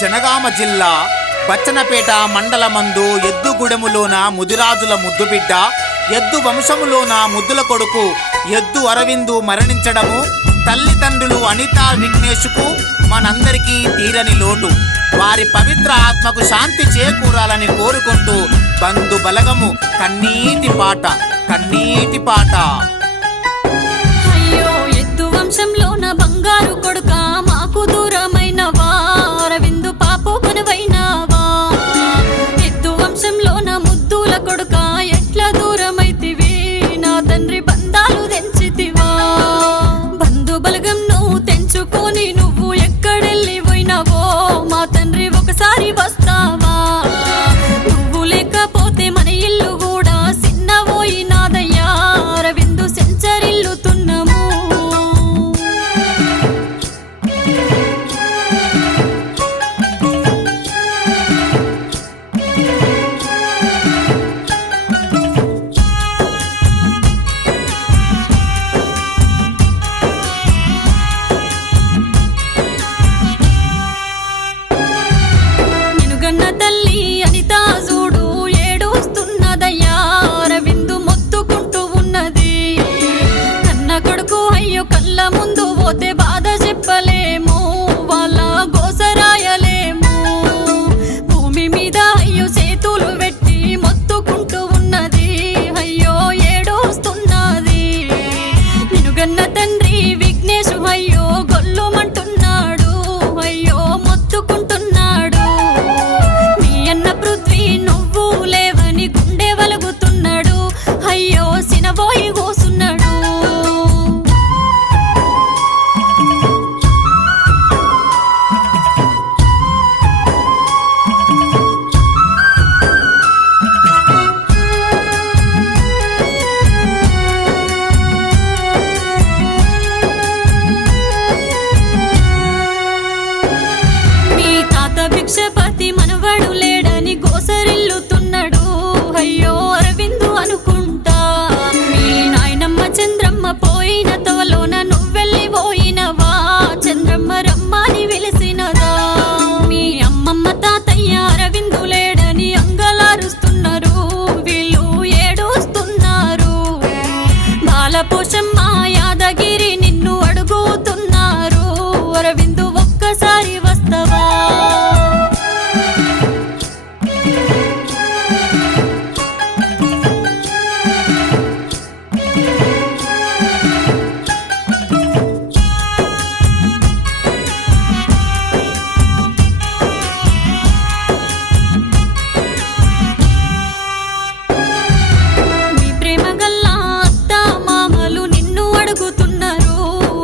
జనగామ జిల్లా బచ్చనపేట మండలమందు ఎద్దుగూడెములోన ముదిరాజుల ముద్దుబిడ్డ ఎద్దు వంశములోన ముద్దుల కొడుకు ఎద్దు అరవిందు మరణించడము తల్లిదండ్రులు అనిత విఘ్నేష్కు మనందరికీ తీరని లోటు. వారి పవిత్ర ఆత్మకు శాంతి చేకూరాలని కోరుకుంటూ బంధు బలగము కన్నీటి పాట కన్నీటి పాట. అయ్యో ఎద్దు వంశంలోన బంగారు కొడుక మాకు దూరమైనవా, అరవిందు పాపు కొనువైనవా. ఎద్దు వంశంలోన ముద్దుల కొడుక ఎట్లా దూరమైతివి, నా తండ్రి బంధాలు తెంచితివా. బంధు బలగం నువ్వు తెంచుకొని నువ్వు ఎక్కడెళ్ళి పోయినావో, మా తండ్రి ఒకసారి వస్తావా. నువ్వు లేకపోతే మన ఇల్లు కూడా చిన్నపోయినాదయ్యా, అరవిందు సెంచరిల్లుతున్నాము. నినుగన్న తల్లి అనిత చూడు ఏడుస్తున్నదయ్యా, అరవిందు మొత్తుకుంటూ ఉన్నది. కన్న కొడుకు అయ్యో కళ్ళ ముందు పోతే బాధ చెప్పలేము, వాళ్ళ గోసరాయలేము. భూమి మీద అయ్యో చేతులు పెట్టి మొత్తుకుంటూ ఉన్నది, అయ్యో ఏడుస్తున్నది. నినుగన్న తండ్రి విఘ్నేశు అయ్యో గొల్లుమంటున్నాడు, అయ్యో మొత్తుకుంటున్నాడు. మీ అన్న పృథ్వీ నువ్వు లేవని గుండె వలుగుతున్నాడు, అయ్యో సినబోయి కూసున్నాడు. మీ తాత భిక్షపతి మనవడు లేడని గోసరిల్లుతున్నాడు, అయ్యో అరవిందు అనుకుంటా. మీ నాయనమ్మ చంద్రమ్మ పోయిన తవలోన నువ్వెళ్ళి పోయినవా, చంద్రమ్మ రమ్మని వెలిసినదా. మీ అమ్మమ్మ తాతయ్య అరవిందు లేడని అంగలారుస్తున్నారు, వీళ్ళు ఏడుస్తున్నారు. బాలపోషమ్మ యాదగిరి నిన్ను అడుగుతున్నారు, అరవిందు ఒక్కసారి వస్తవా. మీ ప్రేమ గల్లా అత్త మామలు నిన్ను అడుగుతున్నారు,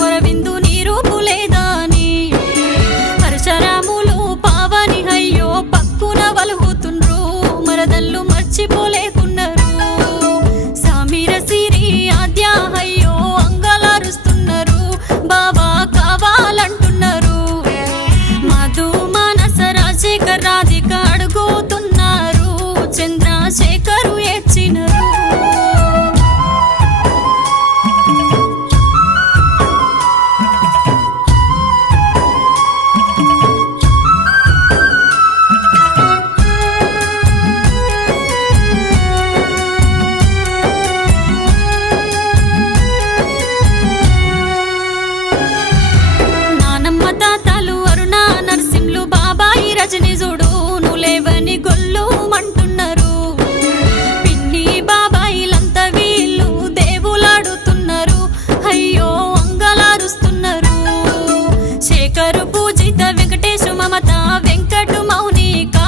అరవిందు నీ రూపు లేదా అని. పరశురాములు పావని అయ్యో పక్కున వలుగుతుండ్రు, మరదళ్ళు మర్చిపోలేకున్నారు. సామీర సిరి ఆద్య అయ్యో అంగలారుస్తున్నారు, బావా కావాలంటున్నారు. మధు మానస రాజశేఖర్ రాధిక అడుగుతున్నారు, చంద్రశేఖరు ఏడ్చినరు. నానమ్మ తాతలు అరుణ నరసింహులు బాబాయి రజని చూడు నువ్వులేవని గొల్లుమంటున్నారు. పిన్ని బాబాయిలంతా వీళ్ళు దేవులాడుతున్నారు, అయ్యో అంగలారుస్తున్నారు. శేఖరు పూజిత వెంకటేశు మమత వెంకటు మౌనిక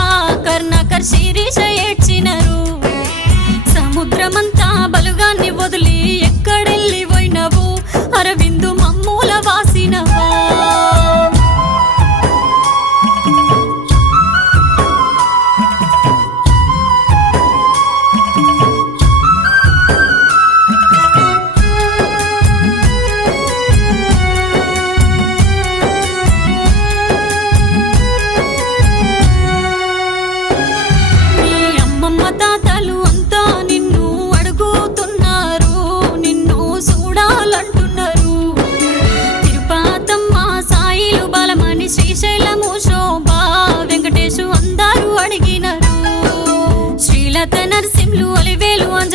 కర్ణాకర్ శిరీష ఏడ్చినరు. సముద్రమంతా బలుగాన్ని వదిలి ఎక్కడెళ్ళి పోయినవు, అరవిందు మమ్మూల వాసినవా.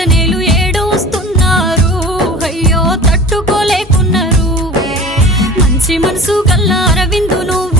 ఆంజనేయులు ఏడుస్తున్నారు, అయ్యో తట్టుకోలేకున్నారు. మంచి మనసు గల్ల అరవిందు నువ్వు